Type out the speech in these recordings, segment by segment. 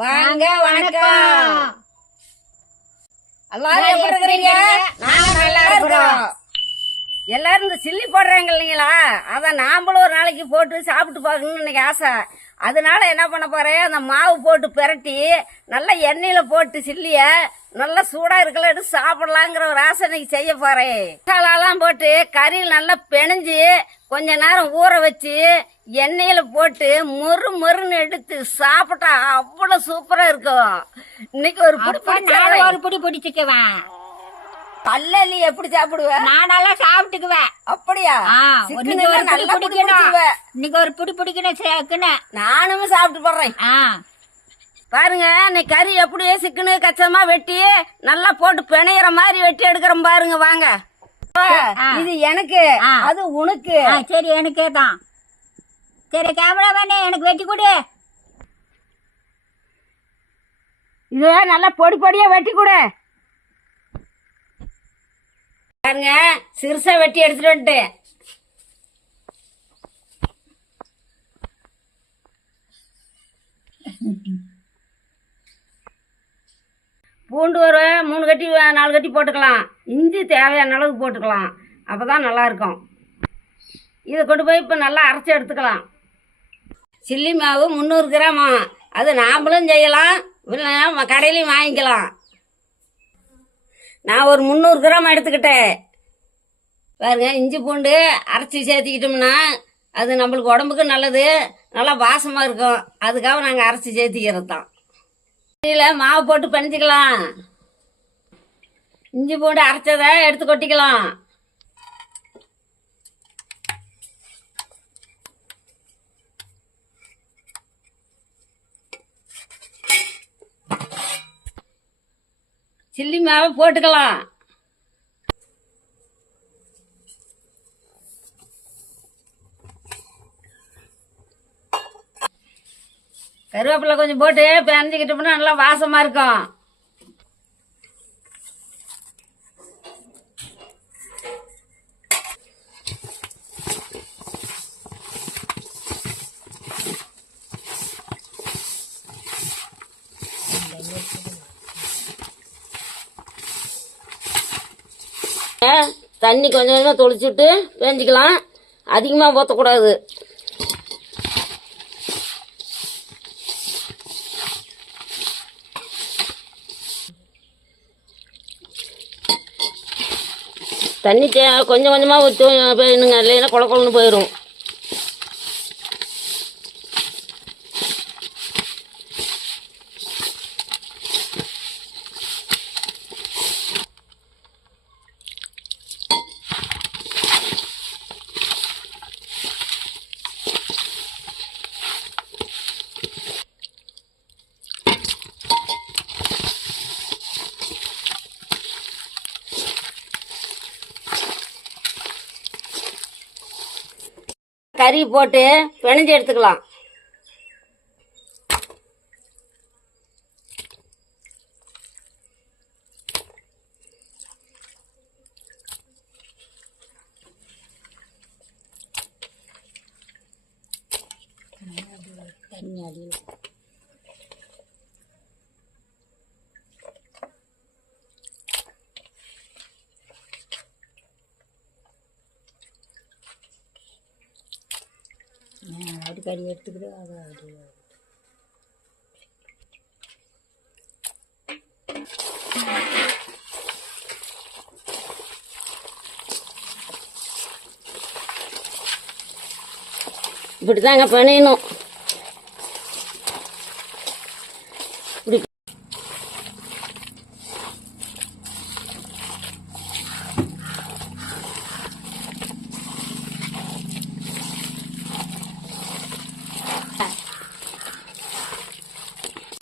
வாங்க வணக்கம். எல்லாரும் எப்படி இருக்கிறீங்க? நாங்க நல்லா இருக்கிறோம். எல்லாரும் இந்த சில்லி போடுறாங்க இல்லைங்களா, அத நாமளும் ஒரு நாளைக்கு போட்டு சாப்பிட்டு பார்க்கணும்னு இன்னைக்கு ஆசை. அதனால என்ன பண்ண போறேன், அந்த மாவு போட்டு பிரட்டி நல்லா எண்ணெயில போட்டு சில்லிய நல்லா சூடா இருக்கல எடுத்து சாப்பிடலாங்கிற ஒரு ஆசை இன்னைக்கு செய்ய போறேன். மசாலாலாம் போட்டு கறியில் நல்லா பிணைஞ்சு கொஞ்ச நேரம் ஊற வச்சு எண்ணெயில போட்டு மொறு மொறுன்னு எடுத்து சாப்பிட்டா அவ்வளவு சூப்பரா இருக்கும். இன்னைக்கு ஒரு பிடி பிடிச்சுக்குவேன். கல்லி எப்படி சாப்பிடுவேன்? நான் நல்லா சாப்பிட்டுக்குவேன். அப்படியா? இன்னைக்கு ஒரு பிடி பிடிக்கணும். நானும் சாப்பிட்டு போடுறேன். பாருங்க, இன்னைக்கு கறி எப்படியே சிக்கனு கச்சமா வெட்டி நல்லா போட்டு பிணையிற மாதிரி வெட்டி எடுக்கிறோம் பாருங்க. வாங்க, இது எனக்கு, அது உனக்கு. சரி, எனக்கே தான். சரி, கேமராமேனே எனக்கு வெட்டி கொடு. இது நல்லா பொடி பொடியா வெட்டி கொடு. பாருங்க, சிறுசா வெட்டி எடுத்துட்டு வந்துட்டேன். பூண்டு ஒரு 3 கட்டி 4 கட்டி போட்டுக்கலாம். இஞ்சி தேவையான அளவுக்கு போட்டுக்கலாம், அப்பதான் நல்லா இருக்கும். இதை கொண்டு போய் இப்போ நல்லா அரைச்சி எடுத்துக்கலாம். சில்லி மாவு 300 கிராமா. அது நாமளும் செய்யலாம், கடையிலையும் வாங்கிக்கலாம். நான் ஒரு 300 கிராம் எடுத்துக்கிட்டேன். பாருங்க, இஞ்சி பூண்டு அரைச்சி சேர்த்துக்கிட்டோம்னா அது நம்மளுக்கு உடம்புக்கு நல்லது, நல்லா வாசமாக இருக்கும். அதுக்காக நாங்கள் அரைச்சி சேர்த்திக்கிறது தான். மாவு போட்டு பிணைஞ்சிக்கலாம். இஞ்சி பூண்டு அரைச்சதை எடுத்து கொட்டிக்கலாம். சில்லி மாவை போட்டுக்கலாம். கருவேப்பிலை கொஞ்சம் போட்டு பிணைஞ்சிக்கிட்டோம்னா நல்லா வாசமா இருக்கும். தண்ணி கொஞ்சம் கொஞ்சமாக தொளிச்சுட்டு வேஞ்சிக்கலாம், அதிகமாக ஊற்றக்கூடாது. தண்ணி கொஞ்சம் கொஞ்சமாக ஊற்றி போயிடுங்க, இல்லைன்னா குழக்குழன்னு போயிடும். கறி போட்டு பிணைஞ்சு எடுத்துக்கலாம். கறி எடுத்துக்கிட்டு இப்படிதாங்க பிணையணும். இப்படி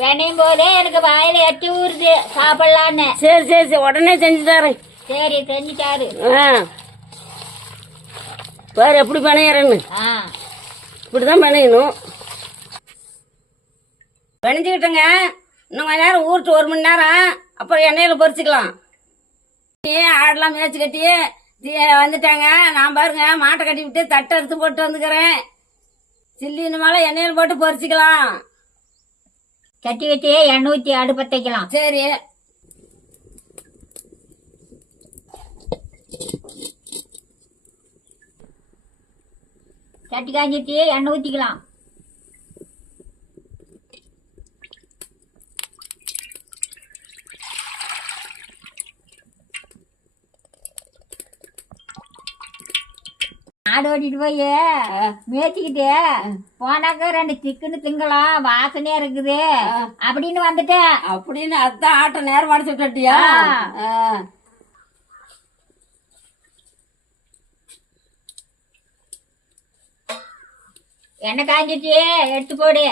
பிணையும் போதே எனக்கு வாயில எட்டி ஊறுது சாப்பிடலான்னு. சரி சரி சரி, உடனே செஞ்சு தரேன். சரி, செஞ்சுட்டாரு. பாரு எப்படி பிணையறன்னு. இப்படிதான் பிணையணும். பிணைஞ்சுக்கிட்டங்க. இன்னும் கொஞ்ச நேரம் ஊறிட்டு 1 மணி நேரம், அப்புறம் எண்ணெயில பொரிச்சுக்கலாம். ஆடெல்லாம் மேய்ச்சி கட்டி வந்துட்டாங்க. நான் பாருங்க மாட்டை கட்டி விட்டு தட்டை எடுத்து போட்டு வந்துக்கிறேன். சில்லி இந்த மேலே எண்ணெயில போட்டு பொரிச்சுக்கலாம். சட்டி வச்சு எண்ணெய் ஊற்றி அடுப்பத்த வைக்கலாம். சரி. சட்டி காஞ்சிச்சு எண்ணெய் ஊற்றிக்கலாம். ஆடு ஓட்டிட்டு போய் மேய்ச்சிக்கிட்டு போனாக்க 2 சிக்கனு திங்கலாம், வாசனையா இருக்குது அப்படின்னு வந்துட்டேன். அப்படின்னு அதான் ஆட்டம் நேரம் அடிச்சு விட்டுட்டியா? எண்ணெய் காஞ்சிச்சு எடுத்து போடு.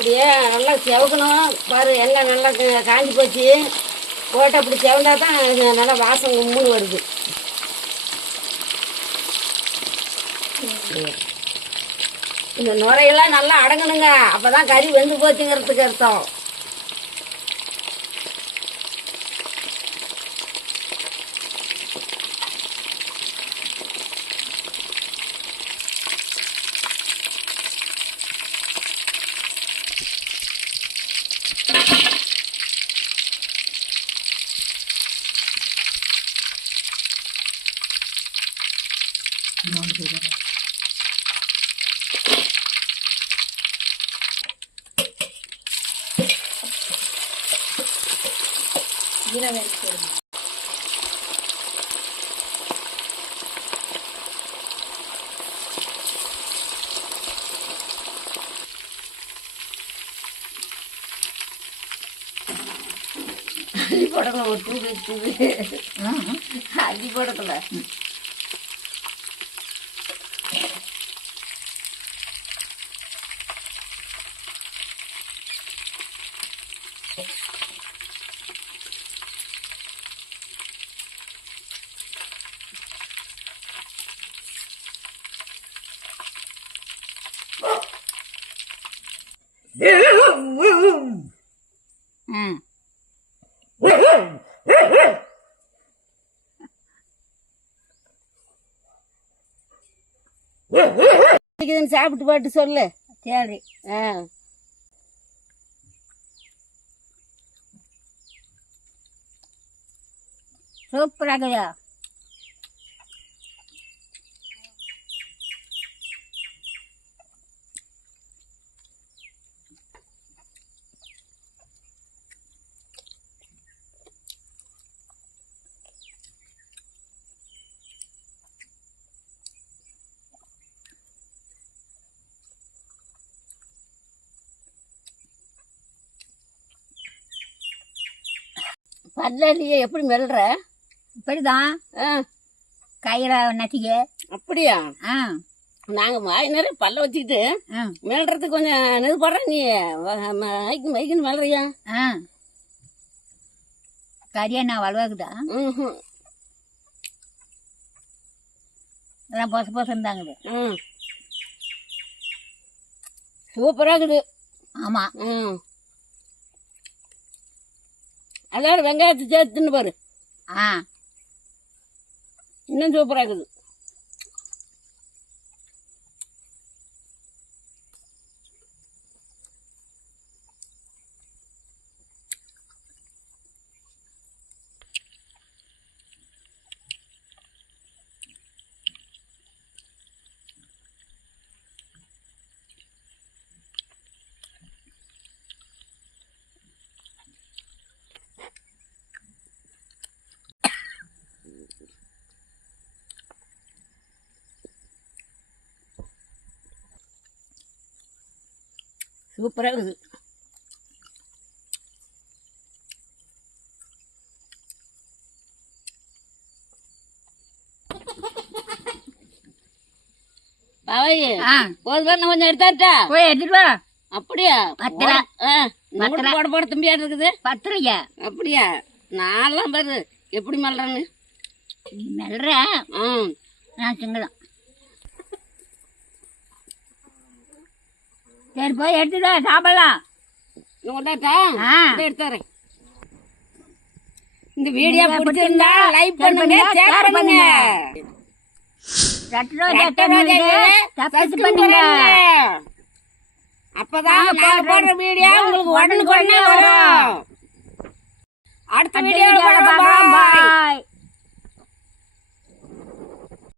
இப்படியே நல்லா செவக்கணும் பாரு. எண்ணெய் நல்லா காஞ்சி போச்சு. போட்டு அப்படி செவந்தா தான் நல்லா வாசம் கும்முன்னு வருது. இந்த நுரையெல்லாம் நல்லா அடங்கணுங்க. அப்பதான் கறி வெந்து போச்சுங்கிறதுக்கு அர்த்தம். அள்ளி போடல ஒரு தூக்கு இருக்குது. அள்ளி போடல. சாப்பிட்டு பாட்டு சொல்லு. சரி. சூப்பராகுதா? பல்லையே எப்படி மெல்ற? இப்படிதான் கையில நசிக்க. அப்படியா? நாங்க வாய் நிறைய பல்ல வச்சுக்கிட்டு மெல்றதுக்கு கொஞ்சம் இது படுற. நீ மைக்குன்னு மெல்றியா? கறியா நான் வலுவாக்குதா? அதான் பொச பொசந்தாங்குது. சூப்பரா இருக்குது. ஆமா. அதோட வெங்காயத்தை சேர்த்துன்னு பாரு. இன்னும் சூப்பரா இருக்குது. சூப்பரா இருக்குது. பாவை ஆ, போதும் நான் கொஞ்சம் எடுத்தாட்டா போய் எடுத்துட்டு வா. அப்படியா பத்தல. நம்மகிட்ட போட போட தம்பியா இருக்குது பத்துலையா அப்படியா நான்லாம் பாரு எப்படி மல்றேன்னு நீ மெல்ற நான் சிங்கதான். சரி போய் எடுத்துட்டு வா, சாப்பிடலாம். கொண்டாட்டா ஆ. எடுத்துறேன். இந்த வீடியோ வீடியோ பிடிச்சிருந்தா பிடிச்சிருந்தா லைக் share பண்ணுங்க பண்ணுங்க, ஷேர் share பண்ணுங்க சப்ஸ்கிரைப் பண்ணுங்க. அப்பதான் நாங்க நாங்க போடுற போடுற வீடியோ உங்களுக்கு உடனுக்குடனே வரும். வரும். அடுத்த அடுத்த வீடியோல வீடியோல பார்க்கலாம். பார்க்கலாம். பாய். பாய்.